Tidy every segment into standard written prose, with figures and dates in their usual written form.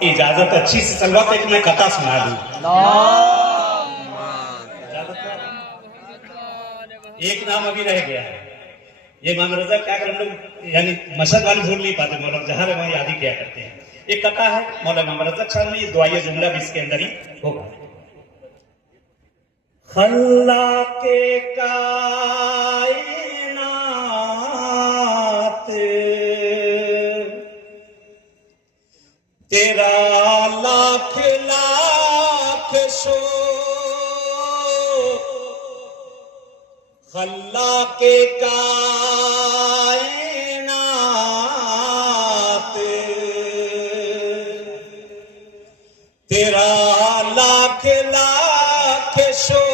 इजाजत अच्छी से सलवत एक मैं कथा सुना दूं। एक नाम अभी रह गया है, ये इमाम रजा क्या कर हम लोग यानी मशहद वाले भूल नहीं पाते, मौलाना जहां वहां याद ही किया करते हैं। एक कथा है मौलाना इमाम रजा साहब में, ये दुआया जुमला भी इसके अंदर ही होगा। खल्ला के कायनात तेरा लाख लाख शो, खल्ला के कायनात तेरा लाख लाख शो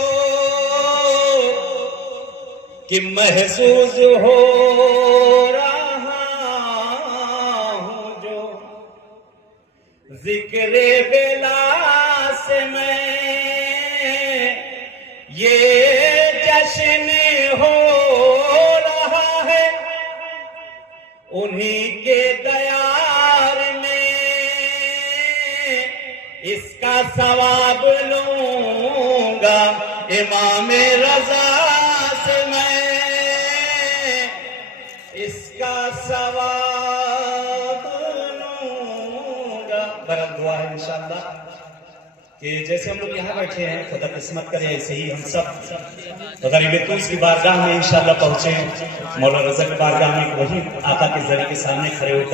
कि महसूस हो जिक्रे बेला से मैं, ये जश्न हो रहा है उन्हीं के दयार में, इसका सवाब लूंगा इमाम रजा से मैं, इसका सवाब दुआ है इंशाअल्लाह कि जैसे हम लोग यहाँ बैठे हैं, खुदा किस्मत करे ऐसे ही हम सब गरीब की बारगाह में इंशाअल्लाह पहुंचे, मौला रज़ा की बारगाह में वही आका के जरिए के सामने खड़े होकर